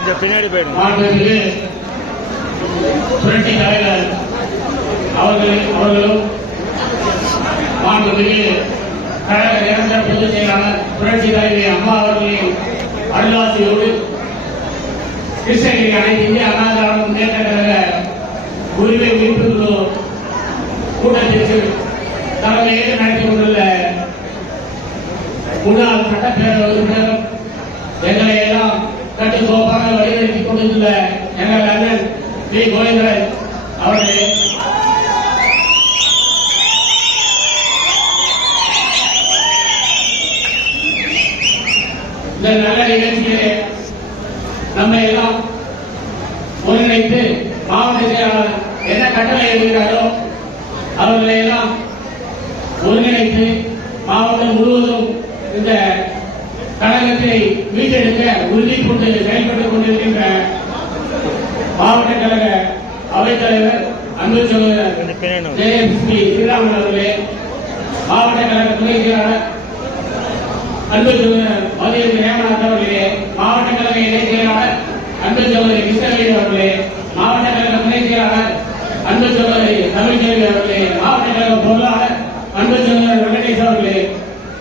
கொஞ்சம் பின்னாடி போயிடுங்க. புரட்சி தலைவர் அவர்கள் அவர்களும் மாண்புமிகு கழக நிரந்தர பொதுச் செயலாளர் புரட்சி தலைவி அம்மா அவர்களின் அருளாசியோடு கிருஷ்ணகிரி அனைத்து இந்திய அண்ணா முன்னேற்ற கழக உரிமை மீட்பு கூட்டத்திற்கு தலைமையேற்று நடத்தி கொண்டுள்ள முன்னாள் சட்டப்பேரவை எங்களை எல்லாம் கட்டுக்கோப்பாக வழிநடத்திக் கொண்டிருந்த எங்கள் அண்ணன் பி கோவிந்தன் அவர்களே. இந்த நல்ல நிகழ்ச்சியிலே நம்ம எல்லாம் ஒருங்கிணைத்து மாவட்ட செயலாளர் என்ன கட்டளை எழுதுகிறாரோ அவர்களை எல்லாம் ஒருங்கிணைத்து மாவட்டம் முழுவதும் இந்த கழகத்தை மீட்டெடுக்க உறுதி கொண்டு செயல்பட்டுக் கொண்டிருக்கின்ற மாவட்ட கழக அவைத்தலைவர் அன்பு சகோதரர் ஜெயஸ்ரீ ஸ்ரீராமன் அவர்களே மாவட்ட கழக துணை செயலாளர் அன்பு சகோதரர் மதியம் ரேமநாத் அவர்களே மாவட்ட கழக இணை செயலாளர் அன்பு சகோதரி கிருஷ்ணவேணி அவர்களே மாவட்ட கழக துணை செயலாளர் அன்பு சகோதரி தமிழ்ச்செல்வி அவர்களே மாவட்ட கழக பொருளாளர் அன்பு சகோதரர் வெங்கடேஷ் அவர்களே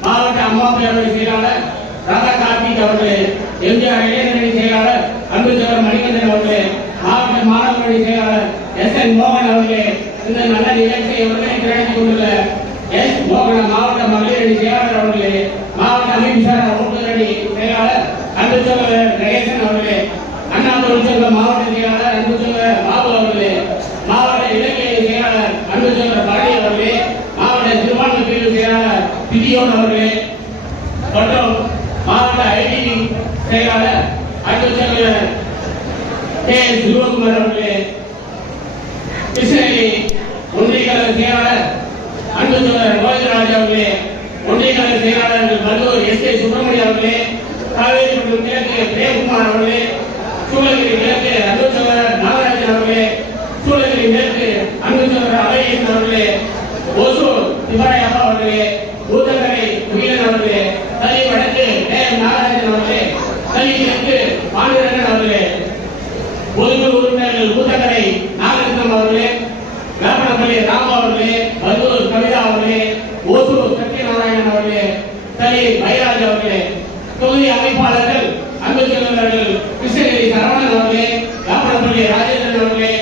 மாவட்ட அம்மா பேரவை செயலாளர் ராதா கார்த்திக் அவர்களே எம்ஜிஆர் இளைஞரணி செயலாளர் அன்பு சகோதரர் மணிகண்டன் அவர்களே மாவட்ட மாணவரணி செயலாளர் எஸ் என் மோகன் அவர்களே இந்த நல்ல நிகழ்ச்சியை உடனே கிடைத்துக் கொண்டுள்ள எஸ் மோகன மாவட்ட மகளிர் அணி செயலாளர் அவர்களே மாவட்ட அமைச்சர் ஓட்டுநர் அணி செயலாளர் அன்பு சகோதரர் கணேசன் அவர்களே அண்ணா தொழிற்சங்க மாவட்ட செயலாளர் அன்பு பாபு அவர்களே மாவட்ட இளைஞர் செயலாளர் அன்பு சகோதரர் பழனி அவர்களே மாவட்ட சிறுபான்மை பிரிவு செயலாளர் பிரியோன் அவர்களே மற்றும் மாவட்ட ஐடி செயலாளர் அன்பு கே சிவகுமார் அவர்களே கிருஷ்ணகிரி ஒன்றிய கழக செயலாளர் அன்பு சோழர் கோவிந்தராஜ் அவர்களே ஒன்றிய கழக செயலாளர்கள் வல்லூர் எஸ் கே சுப்பிரமணியம் அவர்களே காவேரி மற்றும் கிழக்கு பிரேம்குமார் அவர்களே சூளகிரி கிழக்கு அன்பு சோழர் நாகராஜன் அவர்களே சூளகிரி மேற்கு அன்பு சோழர் அவர்களே ஓசூர் அவர்களே பூதகரை முகிலன் அவர்களே தனி வடக்கு கே எம் நாகராஜன் அவர்களே தனி கிழக்கு பாண்டுரங்கன் அவர்களே பொதுக்குழு உறுப்பினர்கள் பூத்தகரை நாகரத்னம் அவர்களே வேப்பனப்பள்ளி ராமு அவர்களே மருதூர் கவிதா அவர்களே ஓசூர் சத்யநாராயணன் அவர்களே தலி பைராஜ் அவர்களே தொகுதி அமைப்பாளர்கள் அன்பு செல்வர்கள் கிருஷ்ணகிரி சரவணன் அவர்களே வேப்பனப்பள்ளி ராஜேந்திரன் அவர்களே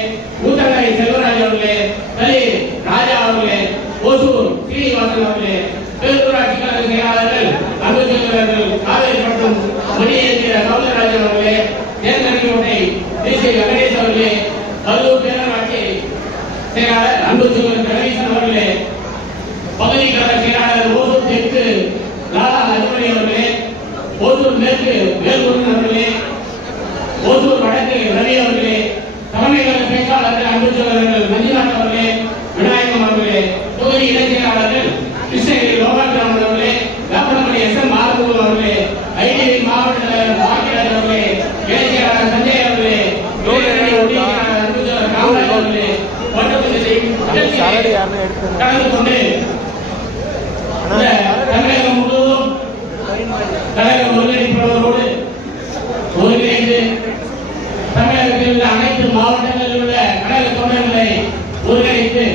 பூத்தகரை செல்வராஜ் அவர்களே தலி ராஜா அவர்களே ஓசூர் ஸ்ரீனிவாசன் அவர்களே பேரூராட்சி கழக செயலாளர்கள் அன்பு செல்வர்கள் காவேரி மற்றும் மணியேந்திர சௌந்தரராஜன் அவர்களே தேர்தலினுடைய தேசிய வெங்கடேஷ் அவர்களே கல்லூர் பேரூராட்சி செயலாளர் அன்பு கணேசன் அவர்களே பகுதி கழக செயலாளர் ஓசூர் தெற்கு லாலா அஜ்மணி அவர்களே ஓசூர் மேற்கு வேல்முருகன் அவர்களே ஓசூர் வடக்கு ரவி அவர்களே தலைமை கழக பேச்சாளர்கள் அன்பு சகோதரர்கள் மஞ்சுநாத் அவர்களே விநாயகம் அவர்களே தொகுதி இணைச் செயலாளர்கள் கிருஷ்ணகிரி லோகாபிராமன் அவர்களே வேப்பனப்பள்ளி எஸ் எம் ஆறுமுகம் அவர்களே ஐடிவி மாவட்ட தலைவர் பாக்கியராஜ் அவர்களே இணை செயலாளர் சஞ்சய் அவர்களே இளைஞரணி ஒன்றிய செயலாளர் அன்பு சகோதரர் காமராஜ் அவர்களே மற்றும் இந்த யாருன்னு எடுத்து கலந்து கொண்டு. தமிழகம் முழுவதும். கழக ஒருங்கிணைப்பாளரோடு ஒருங்கிணைந்து தமிழகத்தில் உள்ள அனைத்து மாவட்டங்களில் உள்ள கழக தொண்டர்களை ஒருங்கிணைத்து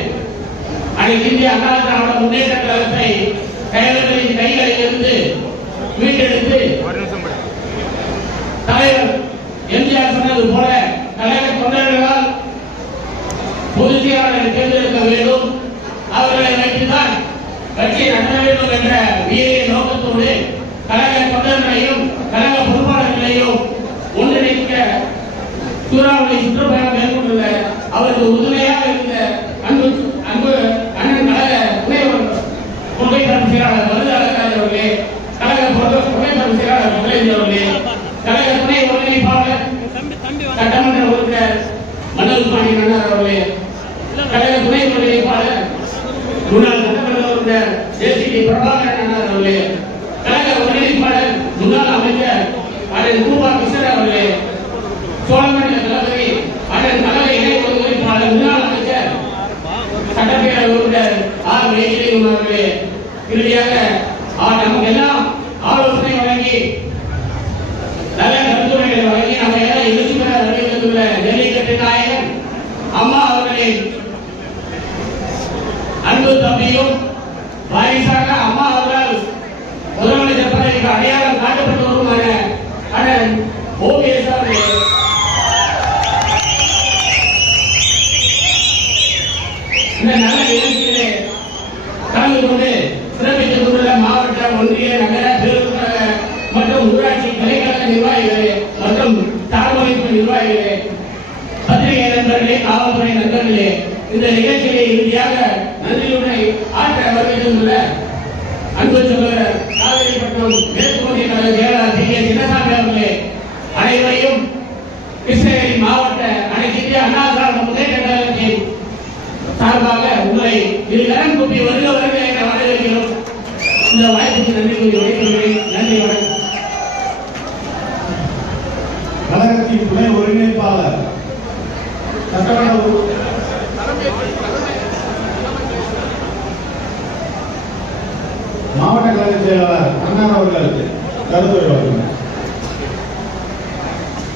அனைத்து இந்திய அண்ணா திராவிட முன்னேற்ற கழகத்தை கட்சி நடத்த வேண்டும் என்ற உயரிய நோக்கத்தோடு கழக தொண்டர்களையும் கழக பொறுப்பாளர்களையும் ஒன்றிணைக்க சூறாவளி சுற்றுப்பயணம் மேற்கொண்டுள்ள அவருக்கு உறுதுணையாக இருந்த அன்பு அன்பு அண்ணன் கழக துணைவர் புகைப்படம் செயலாளர் மருது அழகாஜ் அவர்களே கழக பொது- புகைப்படம் செயலாளர் முதலமைச்சர் அவர்களே கழக துணை ஒருங்கிணைப்பாளர் சட்டமன்ற உறுப்பினர் மனோஜ் பாண்டியன் அண்ணா அவர்களே கழக துணை அண்ணன் பூர்வா கிருஷ்ணன் அவர்களே சோழமணி தலைவரை அண்ணன் தலைவர் இணை ஒருங்கிணைப்பாளர் முன்னாள் அமைச்சர் சட்டப்பேரவை உறுப்பினர் ஆர். மேகிரியும் அவர்களே இறுதியாக நமக்கு எல்லாம் ஆலோசனை வழங்கி நல்ல கருத்துரைகளை வழங்கி நம்ம எல்லாம் எழுச்சி பெற வரவேற்றுள்ள ஜல்லிக்கட்டு நாயகன் அம்மா அவர்களின் அன்பு தம்பியும் வாரிசு நண்பர்களே இந்த நிகழ்ச்சியை இறுதியாக நன்றியுடன் ஆற்ற வருகை தந்துள்ள அன்பு சகோதரர் காவிரிப்பட்டினம் மேற்கு மத்திய கழக செயலாளர் டி கே. சின்னசாமி அவர்களே அனைவரையும் கிருஷ்ணகிரி மாவட்ட அனைத்து இந்திய அண்ணா சார்பு முன்னேற்ற கழகத்தின் சார்பாக உங்களை இரு கரம் கூப்பி வருக வருக என வரவேற்கிறோம். இந்த வாய்ப்புக்கு நன்றி கூறி விடைபெறுகிறேன். நன்றி வணக்கம். கழகத்தின் துணை ஒருங்கிணைப்பாளர் சட்டமன்ற உறு- மாவட்ட கழக செயலாளர் அண்ணன் அவர்கள் கருத்துரை வழங்குகிறார்